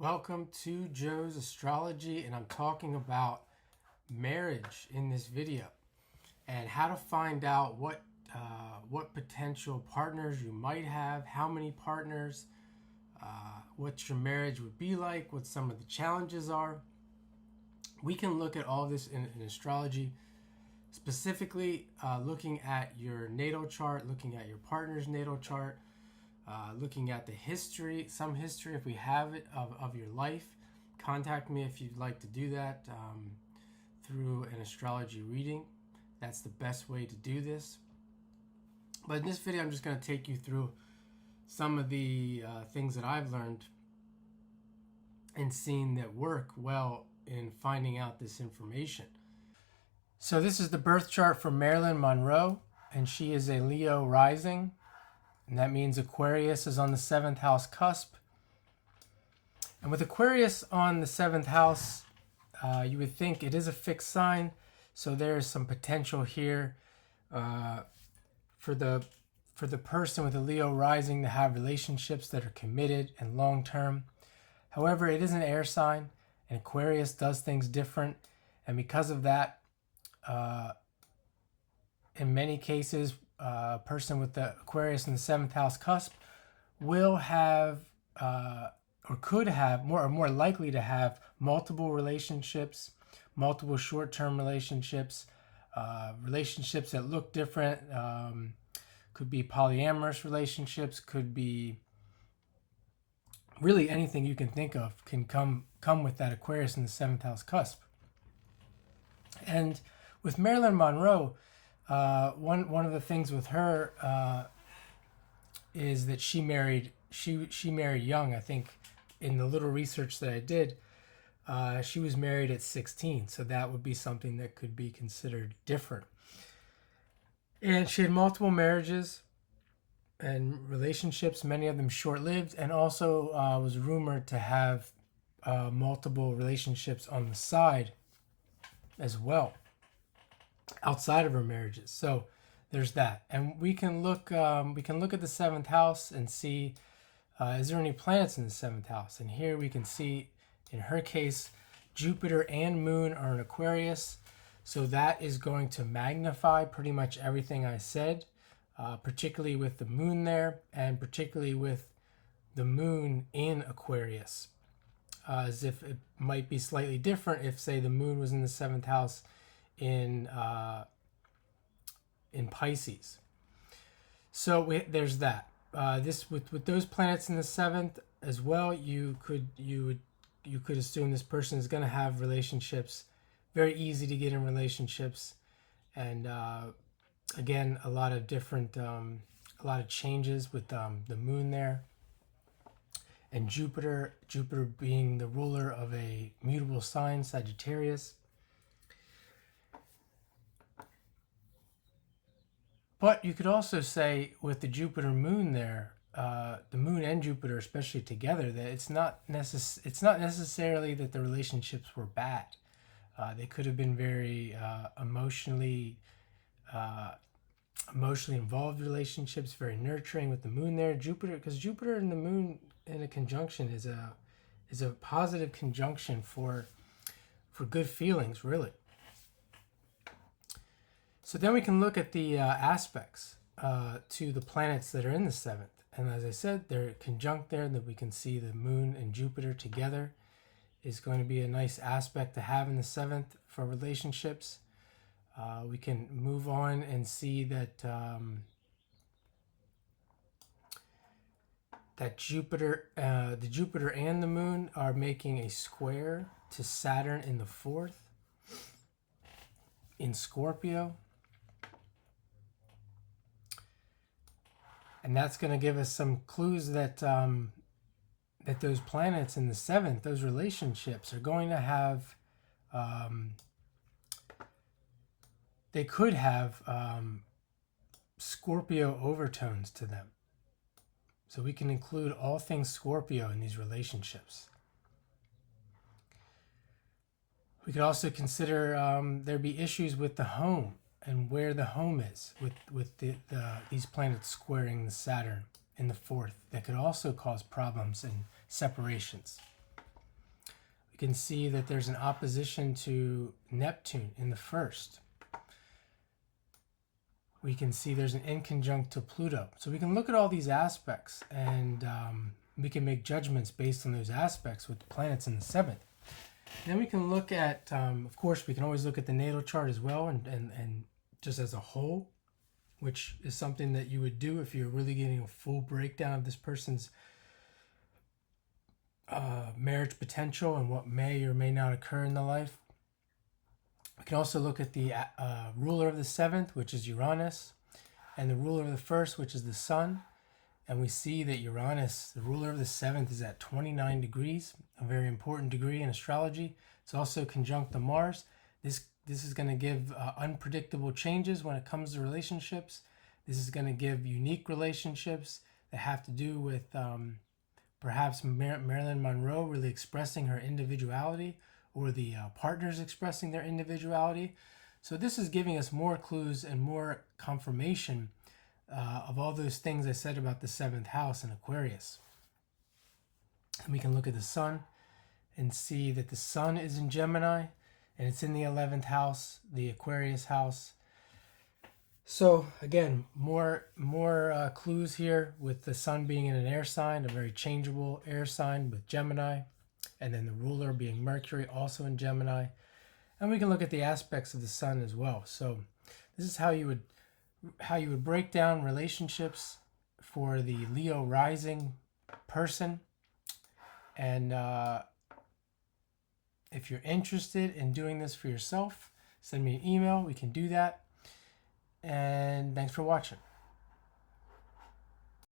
Welcome to Joe's Astrology, and I'm talking about marriage in this video and how to find out what potential partners you might have, how many partners, what your marriage would be like, what some of the challenges are. We can look at all this in astrology, specifically looking at your natal chart, looking at your partner's natal chart, looking at the history, some history if we have it, of your life. Contact me if you'd like to do that through an astrology reading. That's the best way to do this. But in this video, I'm just going to take you through some of the things that I've learned and seen that work well in finding out this information. So this is the birth chart for Marylin Monroe, and she is a Leo rising. And that means Aquarius is on the 7th house cusp. And with Aquarius on the 7th house, you would think it is a fixed sign. So there's some potential here for the person with a Leo rising to have relationships that are committed and long-term. However, it is an air sign, and Aquarius does things different. And because of that, in many cases, a person with the Aquarius in the 7th house cusp will have or could have more likely to have multiple relationships, multiple short-term relationships, relationships that look different, could be polyamorous relationships, could be really anything you can think of can come with that Aquarius in the 7th house cusp. And with Marylin Monroe, one of the things with her is that she married young. I think in the little research that I did, she was married at 16, so that would be something that could be considered different. And she had multiple marriages and relationships, many of them short-lived, and also was rumored to have multiple relationships on the side as well, outside of her marriages. So there's that. And we can look at the 7th house and see, is there any planets in the 7th house? And here we can see, in her case, Jupiter and Moon are in Aquarius. So that is going to magnify pretty much everything I said, particularly with the Moon there, and particularly with the Moon in Aquarius. As if it might be slightly different if, say, the Moon was in the 7th house in Pisces. So there's that. This with those planets in the 7th as well, you could assume this person is going to have relationships, very easy to get in relationships, and again, a lot of different, a lot of changes with the Moon there. And Jupiter being the ruler of a mutable sign, Sagittarius. But you could also say with the Jupiter Moon there, the Moon and Jupiter especially together, that it's not necessarily that the relationships were bad. They could have been very emotionally involved relationships, very nurturing with the Moon there. Jupiter, because Jupiter and the Moon in a conjunction is a positive conjunction for good feelings, really. So then we can look at the aspects to the planets that are in the 7th. And as I said, they're conjunct there, that we can see the Moon and Jupiter together is going to be a nice aspect to have in the 7th for relationships. We can move on and see that that the Jupiter and the Moon are making a square to Saturn in the 4th in Scorpio. And that's going to give us some clues that that those planets in the 7th, those relationships, are going to have, they could have Scorpio overtones to them. So we can include all things Scorpio in these relationships. We could also consider there be issues with the home and where the home is with these planets squaring the Saturn in the 4th that could also cause problems and separations. can see that there's an opposition to Neptune in the first. We can see there's an inconjunct to Pluto. So we can look at all these aspects, and we can make judgments based on those aspects with the planets in the seventh. Then we can look at, of course, we can always look at the natal chart as well, and just as a whole, which is something that you would do if you're really getting a full breakdown of this person's marriage potential and what may or may not occur in the life. We can also look at the ruler of the seventh, which is Uranus, and the ruler of the first, which is the Sun. And we see that Uranus, the ruler of the seventh, is at 29 degrees, a very important degree in astrology. It's also conjunct to Mars. This is going to give unpredictable changes when it comes to relationships. This is going to give unique relationships that have to do with perhaps Marylin Monroe really expressing her individuality, or the partners expressing their individuality. So this is giving us more clues and more confirmation of all those things I said about the seventh house in Aquarius. And we can look at the Sun and see that the Sun is in Gemini, and it's in the 11th house, the Aquarius house. So again, more clues here with the Sun being in an air sign, a very changeable air sign with Gemini, and then the ruler being Mercury, also in Gemini. And we can look at the aspects of the Sun as well. So this is how you would break down relationships for the Leo rising person. And if you're interested in doing this for yourself, send me an email. We can do that. And thanks for watching.